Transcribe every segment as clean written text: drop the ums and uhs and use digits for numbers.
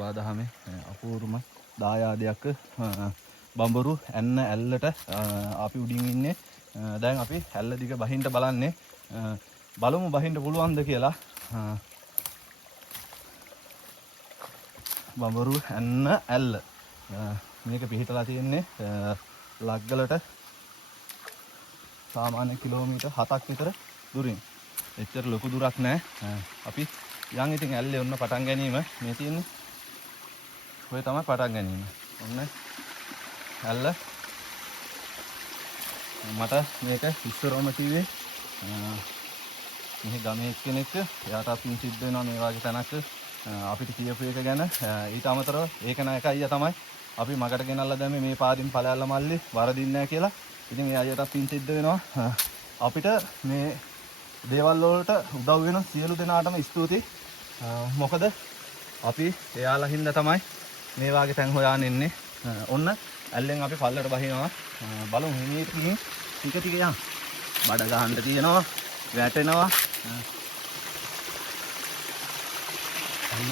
බාදහමේ අපූර්වම දායාදයක් බඹරු ඇන්න ඇල්ලට අපි උඩින් ඉන්නේ. දැන් අපි ඇල්ල දිග බහින්න බලන්නේ. බලමු බහින්න පුළුවන්ද කියලා. බඹරු ඇන්න ඇල්ල මේක පිහිටලා තියෙන්නේ ලග්ගලට සාමාන්‍ය කිලෝමීටර් 7ක් විතර දුරින්. එච්චර ලොකු දුරක් නෑ. අපි යන් ඉතින් ඇල්ලේ ඔන්න පටන් ගැනීම මේ තියෙන්නේ. ඔය තමයි පටන් ගැනීම. ඔන්න ඇල්ල මට මේක ඉස්සරවම කිව්වේ මේ ගමේ කෙනෙක් එයාටත් පින් සිද්ධ වෙනවා මේ වගේ තැනක් අපිට කියපු එක ගැන. ඊට අමතරව ඒක නෑක අයියා තමයි අපි මගට ගෙනල්ලා දැම්මේ මේ පාරින් ඵලයල්ලා මල්ලි වරදින්නේ නැහැ කියලා. ඉතින් ඒ අයියටත් පින් සිද්ධ වෙනවා. අපිට මේ දේවල් වලට උදව් වෙන සියලු දෙනාටම ස්තුතියි. මොකද අපි එයාලා හින්දා තමයි මේ වාගේ තැන් හොයාගෙන ඉන්නේ. ඔන්න ඇල්ලෙන් අපි පල්ලට බහිනවා. බලමු හිමීට ගිහින් ටික ටික යන්න. බඩ ගහන්න තියෙනවා, වැටෙනවා. අන්න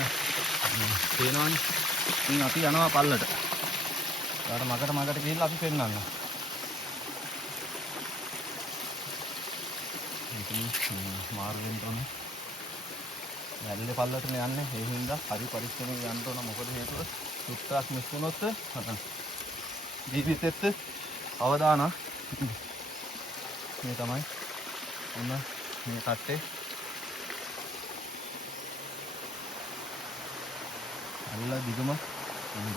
තේනවනේ. ඉතින් අපි යනවා පල්ලට. ඊට මගට ගිහිල්ලා අපි පෙන්නන්න. ඉතින් මාර්ගෙන් තමයි ඇල්ලේ පල්ලටනේ යන්නේ. ඒ හින්දා හරි පරිස්සමෙන් යන්න ඕන. මොකද හේතුව සුට්ටක් මිස් වුණොත් ජීවිතෙත් අවදාන මේ තමයි. ඔන්න මේ කට්ටේ ඇල්ල දිගම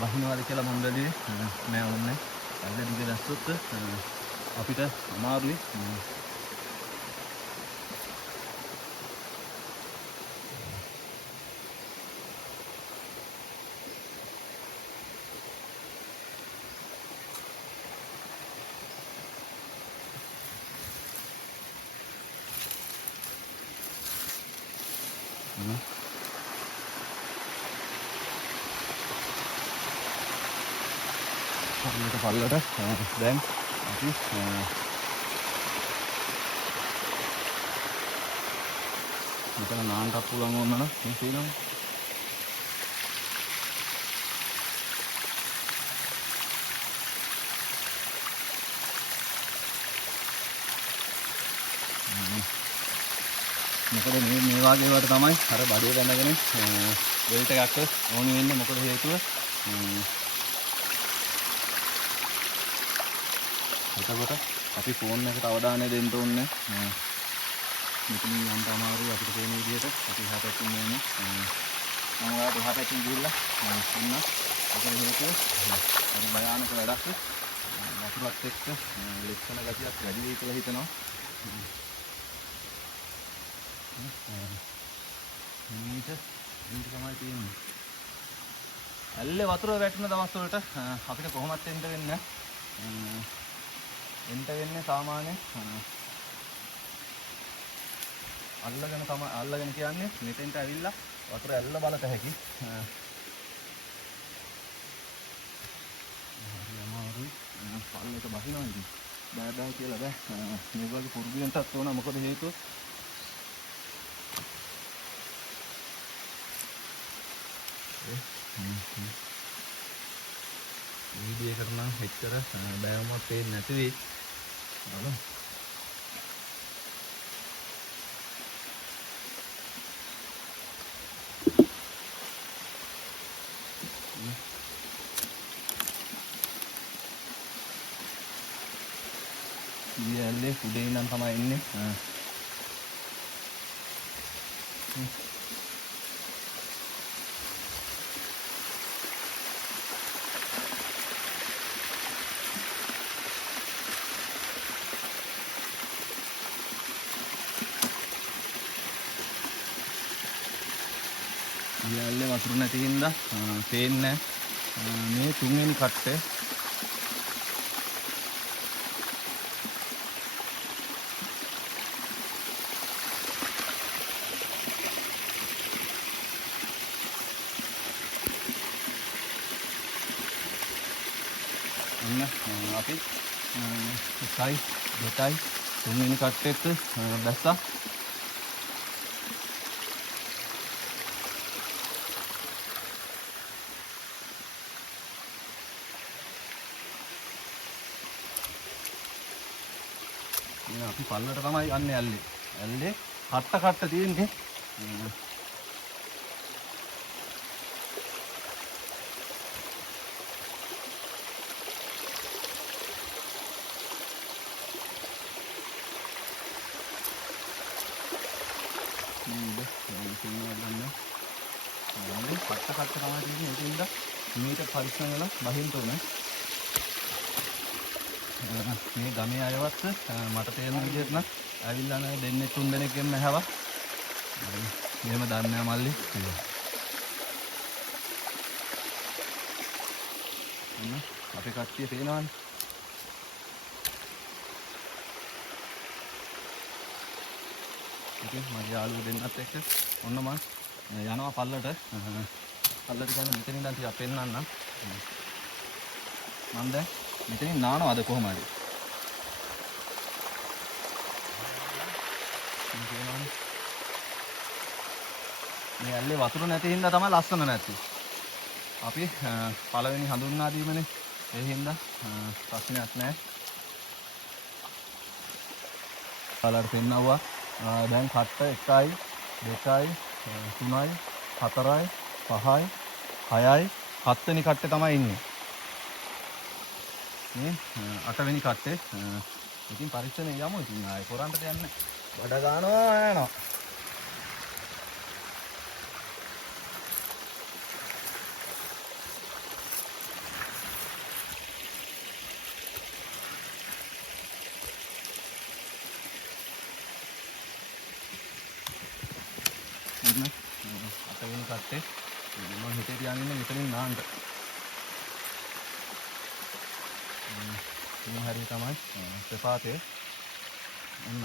බහිනවාද කියලා මම බැලුවේ නෑ. ඕනේ ඇල්ල දිග දැස්සොත් අපිට අමාරුයි. පල්ලට දැන් අපි මෙතන නාන්නත් පුළුවන් ඕන නම් මේ තියෙනවා. මොකද මේ වාගේ වලට තමයි අර බඩේ බැඳගෙන වෙල්ට් එකක් ඕනි වෙන්නේ. මොකද හේතුව එතකොට අපි ෆෝන් එකට අවධානය දෙන්න ඕනේ. මෙතනින් යන්න අමාරුයි අපිට පේන විදිහට. අපි හතකින් යන්නේ. මම ඔයාලට හතකින් ගිහිල්ලා ඉන්න. ඒක හේතුව හරි භයානක වැඩක්. වතුරත් එක්ක ලෙක්ෂණ ගතියක් වැඩි වෙයි කියලා හිතනවා. මේක තමයි තියෙන්නේ. ඇල්ලේ වතුර වැටෙන දවස් වලට අපිට කොහොමත් එන්න වෙන්නේ. එන්ට වෙන්නේ සාමාන්‍ය අල්ලගෙන කියන්නේ මෙතෙන්ට ඇවිල්ලා වතුර ඇල්ල බලත හැකි. හරි අමාරුයි. පල්ලෙට බහිනවා ඉතින්. බෑ කියලා බෑ. මේ වගේ පුරුදුෙන්ටත් ඕන. මොකද හේතුව වීඩියෝ එකට නම් එච්චර බෑවමක් පේන්නේ නැති වෙයි. බලමු. ඊයල්ලේ උඩේ ඉඳන් තමයි එන්නේ. ඊයල්ලේ වතුර නැති හින්දා පේන්නේ මේ තුන්වෙනි කට්ටේ. අපි 1යි 2යි තුන්වෙනි කට්ටෙත් බැස්සා. ඉතින් අපි පල්ලට තමයි යන්නේ ඇල්ලේ. ඇල්ලේ කට්ට තියෙන්නේ. කට්ට තමයි තියෙන්නේ. ඒකින්ද මේක පරිස්සම් වෙලා බහින්න ඕනේ. මේ ගමේ අයවත් මට තේරෙන විදිහට නම් ඇවිල්ලා නැහැ දෙන්නේ 3 දෙනෙක්ගෙන් ඇහැවා. එහෙම දන්නේ නැහැ මල්ලි. අපේ කට්ටිය තේනවනේ. ඉතින් මගේ යාළුවෝ දෙන්නත් එක්ක ඔන්න මම යනවා පල්ලට. පල්ලට ගියාම මෙතනින් ඉඳන් ටිකක් පෙන්නන්නම්. මම දැන් මෙතනින් නානවාද කොහොම හරි. මේ ඇල්ලේ වතුර නැති හින්දා තමයි ලස්සන නැති. අපි පළවෙනි හඳුන්වා දීමනේ. ඒ හින්දා ප්‍රශ්නයක් නැහැ. පළලට පෙන්නවුවා. දැන් කට්ට 1යි 2යි 3යි 4යි 5යි 6යි 7 වෙනි කට්ටේ තමයි ඉන්නේ. මේ 8 වෙනි කට්ටේ. ඉතින් පරීක්ෂණය යමු. ඉතින් ආයේ කොරන්ට යන්නේ. බඩ ගන්නවා යනවා. අතවෙනි කට්ටේ මම හිතේ තියාගෙන ඉන්නේ මෙතනින් නාන්න. මේ හරිය තමයි ප්‍රපාතේ. ඔන්න